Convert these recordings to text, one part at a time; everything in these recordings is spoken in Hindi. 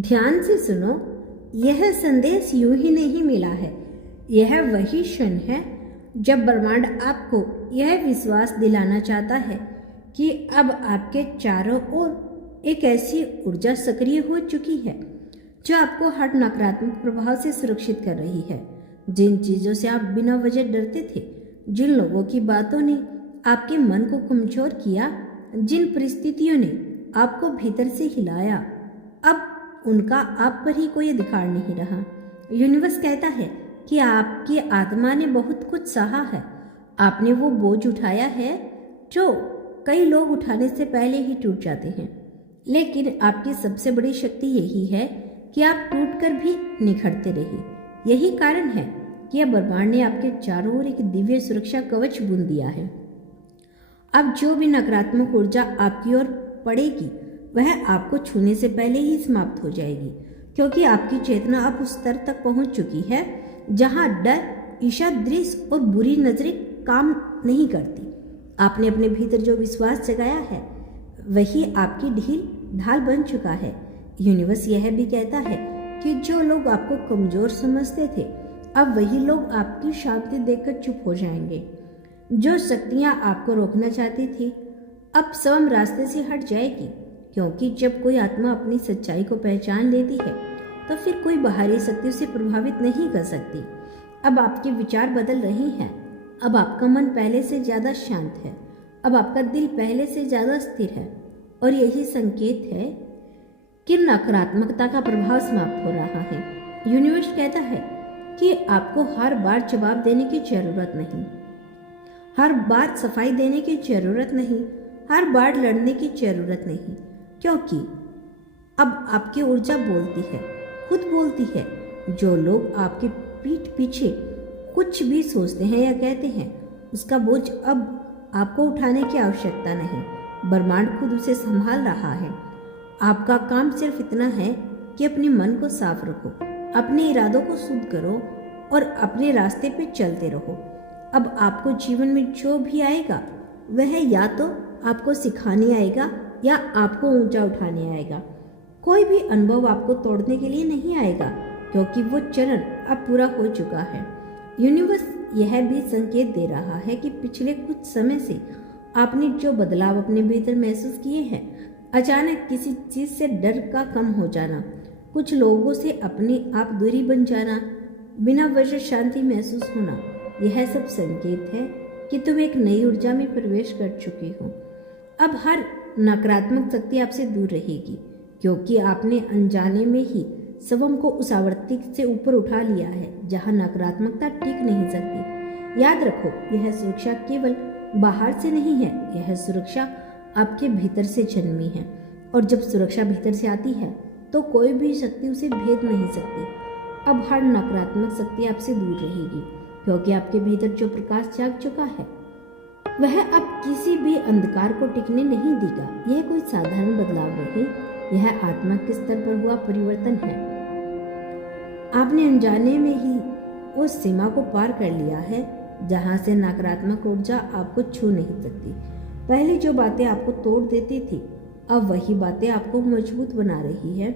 ध्यान से सुनो, यह संदेश यूं ही नहीं मिला है। यह वही क्षण है जब ब्रह्मांड आपको यह विश्वास दिलाना चाहता है कि अब आपके चारों ओर एक ऐसी ऊर्जा सक्रिय हो चुकी है जो आपको हर नकारात्मक प्रभाव से सुरक्षित कर रही है। जिन चीज़ों से आप बिना वजह डरते थे, जिन लोगों की बातों ने आपके मन को कमजोर किया, जिन परिस्थितियों ने आपको भीतर से हिलाया, अब उनका आप पर ही कोई अधिकार नहीं रहा। यूनिवर्स कहता है कि आपकी आत्मा ने बहुत कुछ सहा है। आपने वो बोझ उठाया है जो कई लोग उठाने से पहले ही टूट जाते हैं। लेकिन आपकी सबसे बड़ी शक्ति यही है कि आप टूटकर भी निखरते रहे। यही कारण है कि यह ब्रह्मांड ने आपके चारों ओर एक दिव्य सुरक्षा कवच बुन दिया है। अब जो भी नकारात्मक ऊर्जा आपकी ओर पड़ेगी वह आपको छूने से पहले ही समाप्त हो जाएगी, क्योंकि आपकी चेतना अब उस स्तर तक पहुंच चुकी है जहां डर, ईर्ष्या, द्वेष और बुरी नजरें काम नहीं करती। आपने अपने भीतर जो विश्वास जगाया है वही आपकी ढाल बन चुका है। यूनिवर्स यह भी कहता है कि जो लोग आपको कमजोर समझते थे, अब वही लोग आपकी शांति देखकर चुप हो जाएंगे। जो शक्तियां आपको रोकना चाहती थी अब स्वयं रास्ते से हट जाएगी, क्योंकि जब कोई आत्मा अपनी सच्चाई को पहचान लेती है तो फिर कोई बाहरी शक्ति उसे प्रभावित नहीं कर सकती। अब आपके विचार बदल रहे हैं। अब आपका मन पहले से ज़्यादा शांत है। अब आपका दिल पहले से ज़्यादा स्थिर है, और यही संकेत है कि नकारात्मकता का प्रभाव समाप्त हो रहा है। यूनिवर्स कहता है कि आपको हर बार जवाब देने की जरूरत नहीं, हर बार सफाई देने की जरूरत नहीं, हर बार लड़ने की जरूरत नहीं, क्योंकि अब आपकी ऊर्जा बोलती है, खुद बोलती है। जो लोग आपके पीठ पीछे कुछ भी सोचते हैं या कहते हैं, उसका बोझ अब आपको उठाने की आवश्यकता नहीं। ब्रह्मांड खुद उसे संभाल रहा है। आपका काम सिर्फ इतना है कि अपने मन को साफ रखो, अपने इरादों को शुद्ध करो और अपने रास्ते पे चलते रहो। अब आपको जीवन में जो भी आएगा वह या तो आपको सिखाने आएगा या आपको ऊंचा उठाने आएगा। कोई भी अनुभव आपको तोड़ने के लिए नहीं आएगा, क्योंकि वो चरण अब पूरा हो चुका है। यूनिवर्स यह भी संकेत दे रहा है कि पिछले कुछ समय से आपने जो बदलाव अपने भीतर महसूस किए हैं, अचानक किसी चीज़ से डर का कम हो जाना, कुछ लोगों से अपने आप दूरी बन जाना, बिना वजह शांति महसूस होना, यह सब संकेत है कि तुम एक नई ऊर्जा में प्रवेश कर चुके हो। अब हर नकारात्मक शक्ति आपसे दूर रहेगी, क्योंकि आपने अनजाने में ही स्वयं को उस आवृत्ति से ऊपर उठा लिया है जहां नकारात्मकता टिक नहीं सकती। याद रखो, यह सुरक्षा केवल बाहर से नहीं है, यह सुरक्षा आपके भीतर से जन्मी है, और जब सुरक्षा भीतर से आती है तो कोई भी शक्ति उसे भेद नहीं सकती। अब हर नकारात्मक शक्ति आपसे दूर रहेगी, क्योंकि आपके भीतर जो प्रकाश जाग चुका है वह अब किसी भी अंधकार को टिकने नहीं देगा। यह कोई साधारण बदलाव नहीं, यह आत्मा के स्तर पर हुआ परिवर्तन है। आपने अनजाने में ही उस सीमा को पार कर लिया है जहां से नकारात्मक ऊर्जा आपको छू नहीं सकती। पहले जो बातें आपको तोड़ देती थी, अब वही बातें आपको मजबूत बना रही है।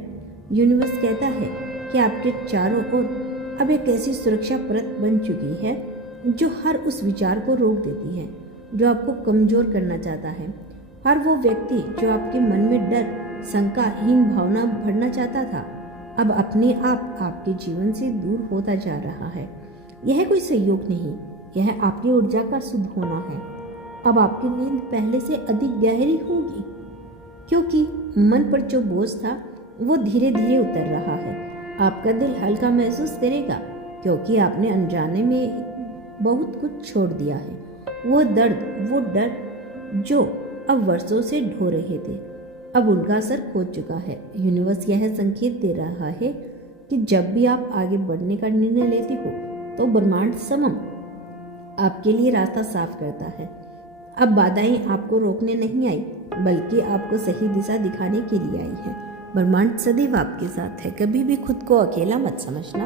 यूनिवर्स कहता है कि आपके चारों ओर अब एक ऐसी सुरक्षा परत बन चुकी है जो हर उस विचार को रोक देती है जो आपको कमजोर करना चाहता है। हर वो व्यक्ति जो आपके मन में डर, शंका, हीन भावना भरना चाहता था, अब अपने आप आपके जीवन से दूर होता जा रहा है। यह कोई संयोग नहीं, यह आपकी ऊर्जा का शुद्ध होना है। अब आपकी नींद पहले से अधिक गहरी होगी, क्योंकि मन पर जो बोझ था वो धीरे धीरे उतर रहा है। आपका दिल हल्का महसूस करेगा, क्योंकि आपने अनजाने में बहुत कुछ छोड़ दिया है। वो दर्द, वो डर जो अब वर्षों से ढो रहे थे, अब उनका असर खो चुका है। यूनिवर्स यह संकेत दे रहा है कि जब भी आप आगे बढ़ने का निर्णय लेते हो तो ब्रह्मांड स्वयं आपके लिए रास्ता साफ करता है। अब बाधाएं आपको रोकने नहीं आई, बल्कि आपको सही दिशा दिखाने के लिए आई है। ब्रह्मांड सदैव आपके साथ है। कभी भी खुद को अकेला मत समझना।